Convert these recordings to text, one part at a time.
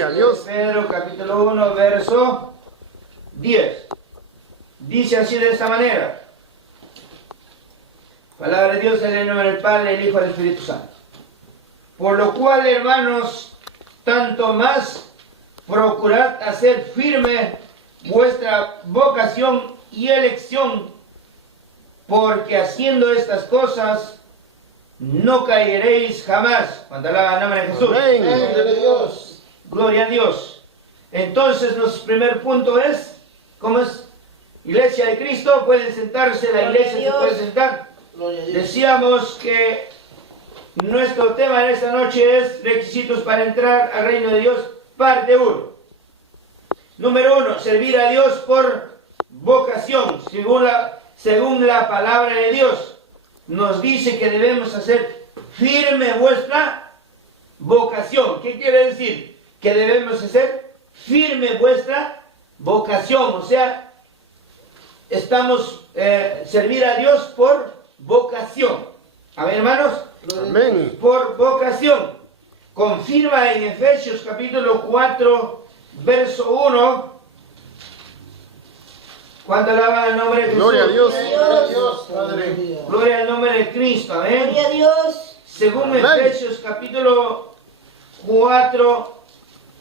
Gloria a Dios. Pedro capítulo 1, verso 10. Dice así de esta manera. Palabra de Dios en el nombre del Padre, del Hijo y del Espíritu Santo. Por lo cual, hermanos, tanto más procurad hacer firme vuestra vocación y elección, porque haciendo estas cosas no caeréis jamás. Cuando alaba el nombre de Jesús. Amén. Gloria a Dios. Gloria a Dios. Entonces, nuestro primer punto es, ¿cómo es? Iglesia de Cristo, pueden sentarse, la iglesia se puede sentar. Gloria a Dios. Decíamos que nuestro tema en esta noche es requisitos para entrar al reino de Dios, parte 1. Número 1, servir a Dios por vocación. Según la palabra de Dios, nos dice que debemos hacer firme vuestra vocación. ¿Qué quiere decir? Que debemos hacer firme vuestra vocación. O sea, estamos servir a Dios por vocación. Amén, hermanos. Amén. Por vocación. Confirma en Efesios capítulo 4, verso 1. ¿Cuánto alaba el nombre de Jesús? Gloria a Dios. Gloria a Dios, Padre. Gloria al nombre de Cristo. Amén. Gloria a Dios. Según Amén. Efesios capítulo 4,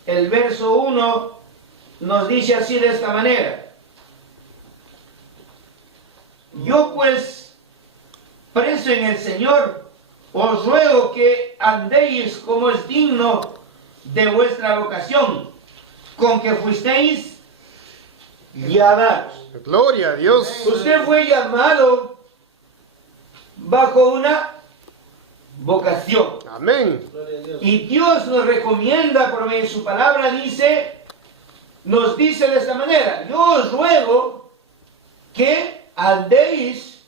el verso 1, nos dice así de esta manera. Yo pues, preso en el Señor, os ruego que andéis como es digno de vuestra vocación, con que fuisteis llamados. Gloria a Dios. Usted fue llamado bajo una vocación. Amén. Gloria a Dios. Y Dios nos recomienda, por medio de su palabra, nos dice de esta manera: yo os ruego que andéis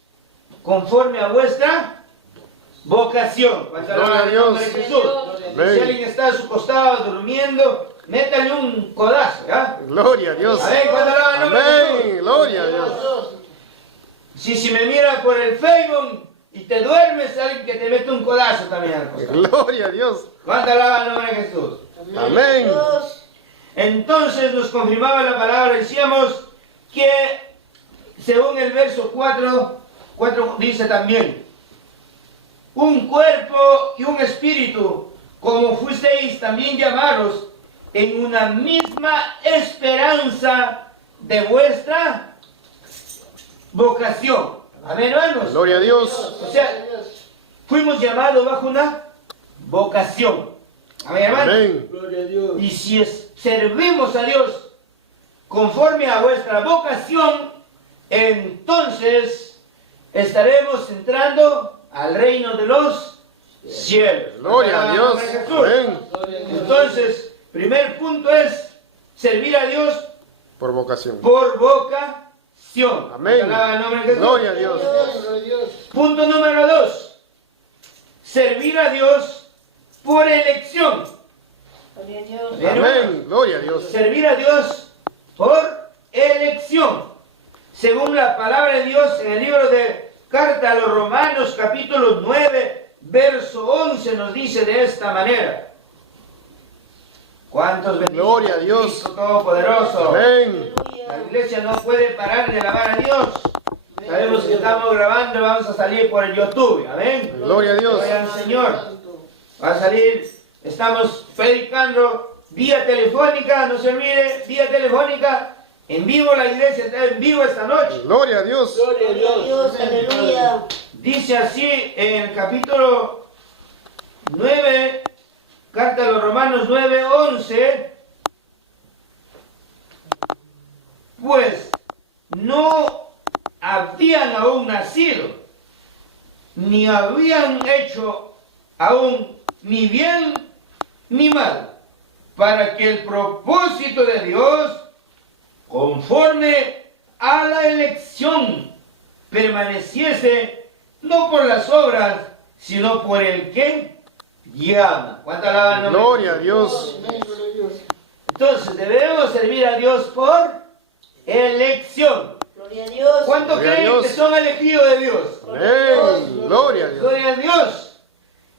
conforme a vuestra vocación. Gloria a Dios. Jesús. Amén. Si alguien está a su costado durmiendo, métale un codazo, ¿ya? Gloria a Dios. Amén. ¿Cuánto alaba el nombre de Jesús? Amén. Gloria a Dios. Si me mira por el Facebook y te duermes, alguien que te mete un codazo también al costado. Gloria a Dios. ¿Cuánto alaba el nombre de Jesús? Amén. Dios. Entonces nos confirmaba la palabra, decíamos que según el verso 4 dice también: un cuerpo y un espíritu, como fuisteis también llamados en una misma esperanza de vuestra vocación. Amén, hermanos. Gloria a Dios. O sea, fuimos llamados bajo una vocación. Amén, hermanos. Amén. Gloria a Dios. Y si servimos a Dios conforme a vuestra vocación, entonces estaremos entrando al reino de los cielos. Gloria a Dios. Jesús. Amén. Gloria a Dios. Entonces, primer punto es servir a Dios Por vocación. por vocación. Amén. Alaba el nombre de Jesús. Gloria a Dios. Gloria a Dios. Punto número 2. Servir a Dios por elección. Gloria a Dios. Amén. Gloria a Dios. Servir a Dios por elección. Según la palabra de Dios en el libro de Carta a los Romanos, capítulo 9, verso 11, nos dice de esta manera. ¿Cuántos benditos? Gloria a Dios. Cristo Todopoderoso. Amén. La iglesia no puede parar de alabar a Dios. Sabemos que estamos grabando y vamos a salir por el YouTube. Amén. Gloria a Dios. Gloria al Señor. Va a salir, estamos predicando vía telefónica, no se olvide, vía telefónica, en vivo. La iglesia está en vivo esta noche. Gloria a Dios. Gloria a Gloria a Dios. Dios. Aleluya. Dice así en el capítulo 9, carta a los Romanos 9, 11, pues no habían aún nacido, ni habían hecho aún ni bien ni mal, para que el propósito de Dios, conforme a la elección, permaneciese no por las obras, sino por el que llama. ¿Cuánto alaban el nombre? Gloria a Dios. Amén. Gloria a Dios. Entonces debemos servir a Dios por elección. Gloria a Dios. ¿Cuántos Gloria a creen Dios. que son elegidos de Dios? Amén. Gloria a Dios. Gloria a Dios.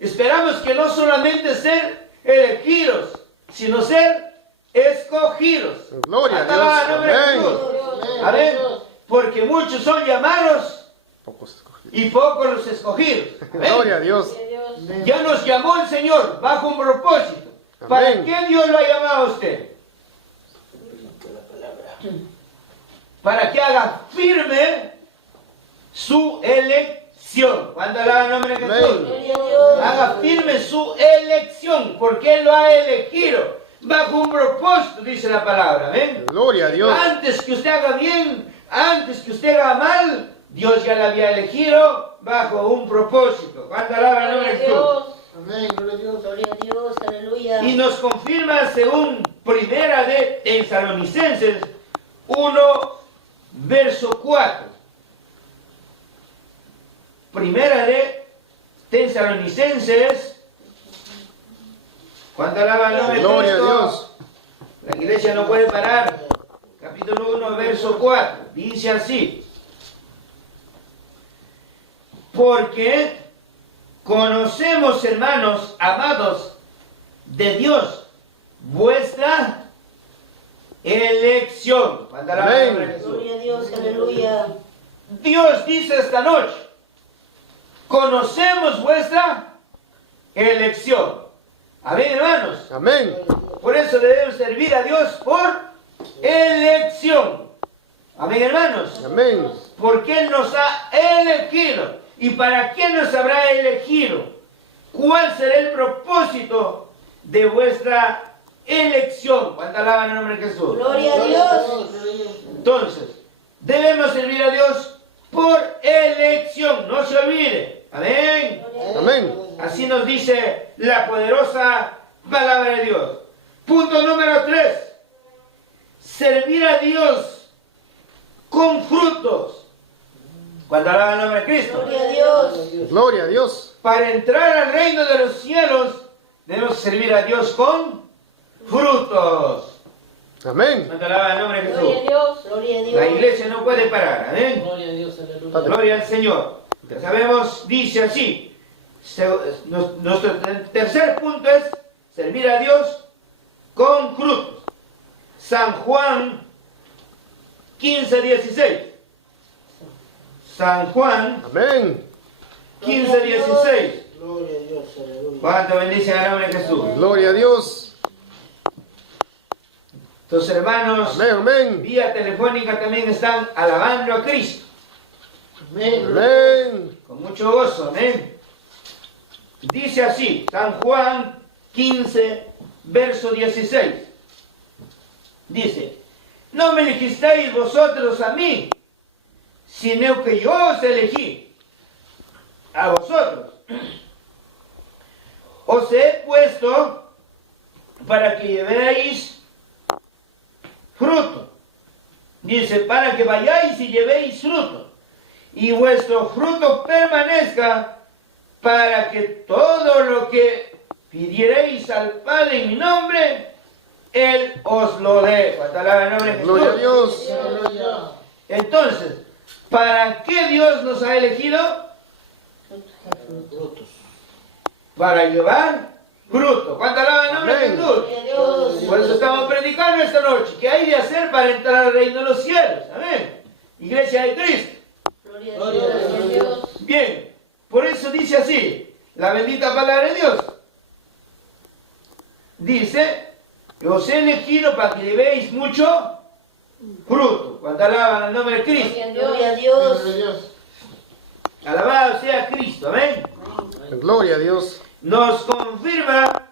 Esperamos que no solamente ser elegidos, sino ser escogidos. Gloria a Alaba el Dios. nombre de Amén. Jesús. Amén. Porque muchos son llamados Pocos escogidos. y pocos los escogidos. Amén. Gloria a Dios. Ya nos llamó el Señor bajo un propósito. ¿Para Amén. qué Dios lo ha llamado a usted? Para que haga firme su elección. Cuando alaba el nombre de Jesús. Amén. Gloria a Dios. Haga firme su elección, porque Él lo ha elegido bajo un propósito, dice la palabra. ¿Ven? Gloria a Dios. Antes que usted haga bien, antes que usted haga mal, Dios ya la había elegido bajo un propósito. Cuando alaba el nombre de Jesús. Amén. Gloria a Dios. Gloria a Dios. Aleluya. Y nos confirma según Primera de Tesalonicenses 1, verso 4. Primera de Tesalonicenses. Cuando alaba el nombre de Gloria a Cristo, Dios. la iglesia no puede parar. Capítulo 1, verso 4. Dice así. Porque conocemos, hermanos amados de Dios, vuestra elección. Cuando alaba el nombre de Jesús. Gloria a Dios. Aleluya. Dios dice esta noche, conocemos vuestra elección. Amén, hermanos. Amén. Por eso debemos servir a Dios por elección. Amén, hermanos. Amén. Porque Él nos ha elegido. ¿Y para qué nos habrá elegido? ¿Cuál será el propósito de vuestra elección? Cuando alaban el nombre de Jesús. Gloria a Dios. Entonces, debemos servir a Dios por elección. No se olvide. Amén. Amén. Así nos dice la poderosa palabra de Dios. Punto número 3. Servir a Dios con frutos. Cuando alaba el nombre de Cristo. Gloria a Dios. Gloria a Dios. Para entrar al reino de los cielos, debemos servir a Dios con frutos. Amén. Cuando alaba el nombre de Gloria a Jesús. Dios. Gloria a Dios. La iglesia no puede parar. Amén. Gloria a Dios. Aleluya. Gloria al Señor. Ya sabemos, dice así. Nuestro tercer punto es servir a Dios con frutos. San Juan 15:16. San Juan Amén. 15:16. Gloria a Dios. Aleluya. ¿Cuánto bendice el nombre de Jesús? Gloria a Dios. Tus hermanos Amén. Amén. vía telefónica también están alabando a Cristo. Amén. Amén. Con mucho gozo, amén. Dice así, San Juan 15, verso 16. Dice, no me elegisteis vosotros a mí, sino que yo os elegí a vosotros. Os he puesto para que llevéis fruto. Dice, para que vayáis y llevéis fruto. Y vuestro fruto permanezca, para que todo lo que pidiereis al Padre en mi nombre, Él os lo dé. Cuando alaba el nombre de Jesús. Gloria a Dios. Aleluya. Entonces, ¿para qué Dios nos ha elegido? Frutos. Para llevar fruto. ¿Cuánto alaba el nombre de Amén. Jesús? Gloria a Dios. Por eso estamos predicando esta noche. ¿Qué hay de hacer para entrar al reino de los cielos? Amén. Iglesia de Cristo. Gloria a Gloria a Dios. Dios. Bien. Por eso dice así, la bendita palabra de Dios. Dice, os he elegido para que llevéis mucho fruto. Cuando alaban el nombre de Cristo. Gloria a Gloria Dios. a Dios. Alabado sea Cristo. Amén. Gloria a Dios. Nos confirma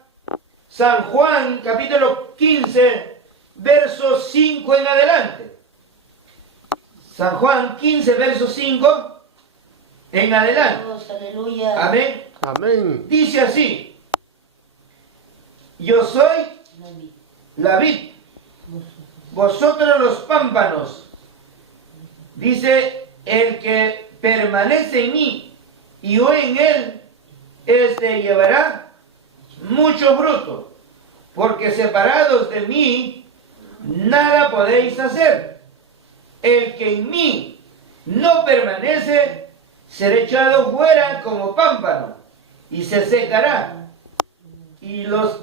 San Juan capítulo 15, verso 5 en adelante. San Juan 15, verso 5 en adelante. Dios, aleluya. Amén. Amén. Dice así, yo soy la vid, vosotros los pámpanos. Dice, el que permanece en mí y yo en él, este llevará mucho fruto, porque separados de mí, nada podéis hacer. El que en mí no permanece, será echado fuera como pámpano, y se secará. Y los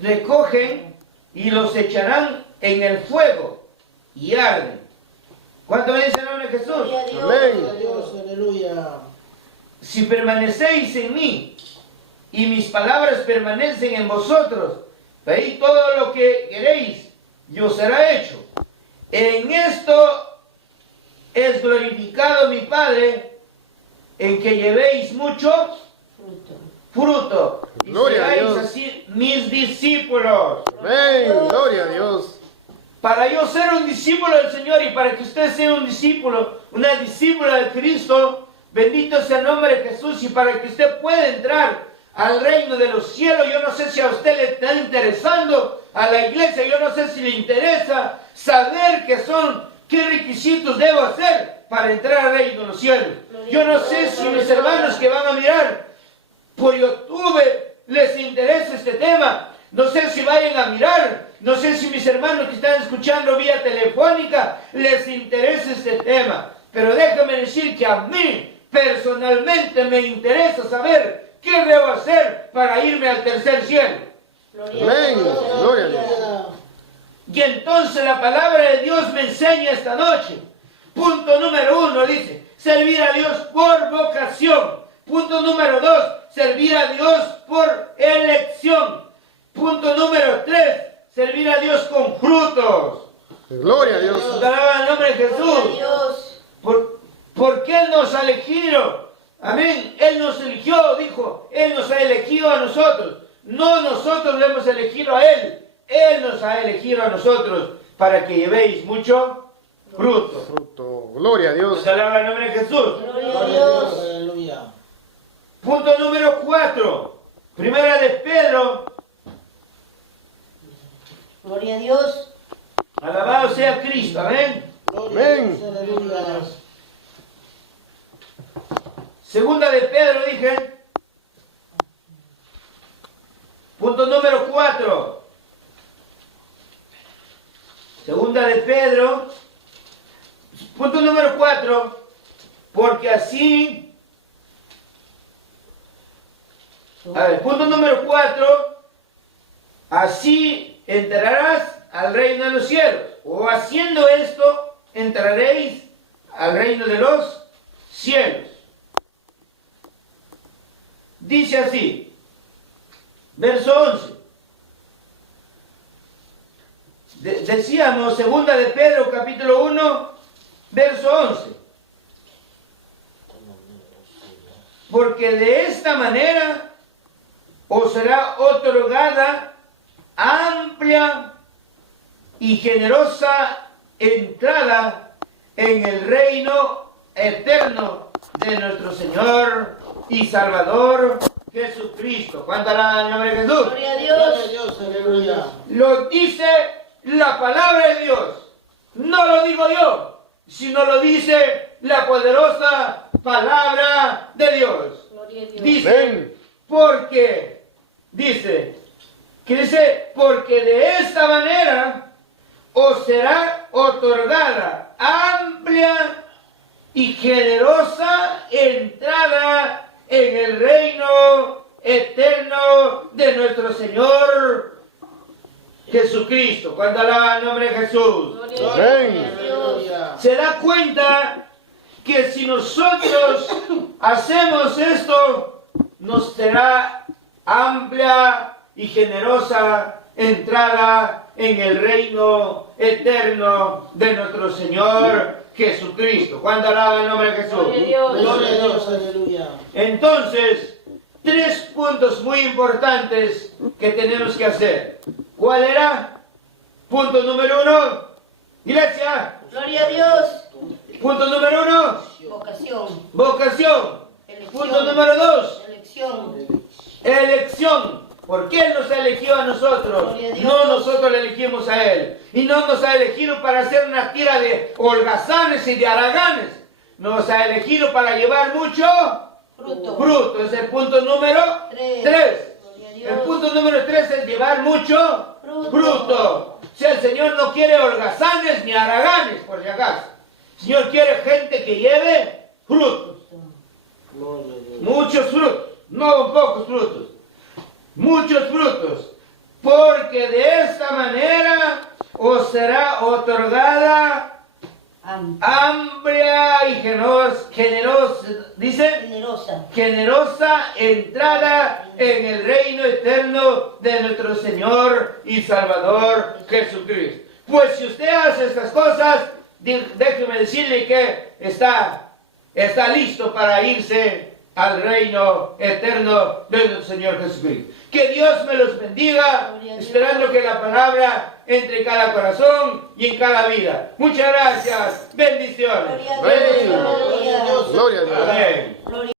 recogen y los echarán en el fuego y arden. ¿Cuánto me dice el nombre de Jesús? Gloria a Dios. Amén. Gloria a Dios, aleluya. Si permanecéis en mí y mis palabras permanecen en vosotros, pedid todo lo que queréis y os será hecho. En esto es glorificado mi Padre, en que llevéis mucho Fruto. fruto y Gloria a seáis Dios. así mis discípulos. Amén. Gloria a Dios. Para yo ser un discípulo del Señor y para que usted sea un discípulo, una discípula de Cristo, bendito sea el nombre de Jesús, y para que usted pueda entrar al reino de los cielos, yo no sé si a usted le está interesando a la iglesia, yo no sé si le interesa saber qué requisitos debo hacer para entrar al reino de los cielos. Yo no sé si mis hermanos que van a mirar por YouTube les interesa este tema. No sé si vayan a mirar, no sé si mis hermanos que están escuchando vía telefónica les interesa este tema. Pero déjame decir que a mí personalmente me interesa saber qué debo hacer para irme al tercer cielo. Gloria Amén. a Dios. Gloria a Dios. Aleluya. Y entonces la palabra de Dios me enseña esta noche. Punto número 1 dice, servir a Dios por vocación. Punto número 2, servir a Dios por elección. Punto número 3, servir a Dios con frutos. Gloria a Dios. Alaba el nombre de Gloria a Jesús. Dios. Porque Él nos ha elegido. Amén. Él nos eligió, dijo. Él nos ha elegido a nosotros. No nosotros lo hemos elegido a Él. Él nos ha elegido a nosotros para que llevéis mucho fruto. Fruto. Gloria a Dios. Nos alaba el nombre de Jesús. Gloria a Gloria a Dios. Dios, aleluya. Punto número 4. Primera de Pedro. Gloria a Dios. Alabado sea Cristo. Amén. Gloria a Amén. Dios, aleluya. Segunda de Pedro, dije. Punto número 4. Segunda de Pedro. Punto número 4. Porque así. A ver, punto número 4. Así entrarás al reino de los cielos. O haciendo esto, entraréis al reino de los cielos. Dice así, verso 11. Decíamos, segunda de Pedro, capítulo 1, verso 11. Porque de esta manera os será otorgada amplia y generosa entrada en el reino eterno de nuestro Señor y Salvador Jesucristo. ¿Cuánto alaba el nombre de Jesús? Gloria a Gloria a Dios. Dios, aleluya. Lo dice la palabra de Dios. No lo digo yo, sino lo dice la poderosa palabra de Dios. Gloria a Dios. Dice, Amén. porque porque de esta manera os será otorgada amplia y generosa entrada en el reino eterno de nuestro Señor Jesucristo. Cuando alaba el nombre de Jesús. Gloria Amén. a Dios. Aleluya. Se da cuenta que si nosotros hacemos esto, nos será amplia y generosa entrada en el reino eterno de nuestro Señor Jesucristo. ¿Cuándo alaba el nombre de Jesús? Gloria a Dios. Gloria a Dios, aleluya. Entonces, 3 puntos muy importantes que tenemos que hacer. ¿Cuál era? Punto número 1, iglesia. Gloria a Dios. Punto número 1, Vocación. vocación. Elección. Punto número 2, Elección. elección. ¿Por qué Él nos ha elegido a nosotros? Gloria a Dios. No nosotros le elegimos a Él. Y no nos ha elegido para hacer una tira de holgazanes y de haraganes. Nos ha elegido para llevar mucho Fruto. fruto. Es el punto número 3. Gloria a Dios. El punto número 3 es llevar mucho Fruto. fruto. O sea, el Señor no quiere holgazanes ni haraganes, por si acaso. El Señor quiere gente que lleve frutos. Gloria a Dios. Muchos frutos, no pocos frutos. Muchos frutos. porque de esta manera os será otorgada amplia y generosa, dice, generosa entrada en el reino eterno de nuestro Señor y Salvador Jesucristo. Pues si usted hace estas cosas, déjeme decirle que está listo para irse al reino eterno de nuestro Señor Jesucristo. Que Dios me los bendiga, esperando que la palabra entre en cada corazón y en cada vida. Muchas gracias. Bendiciones. Gloria a Dios. Gloria a Dios. Amén. Gloria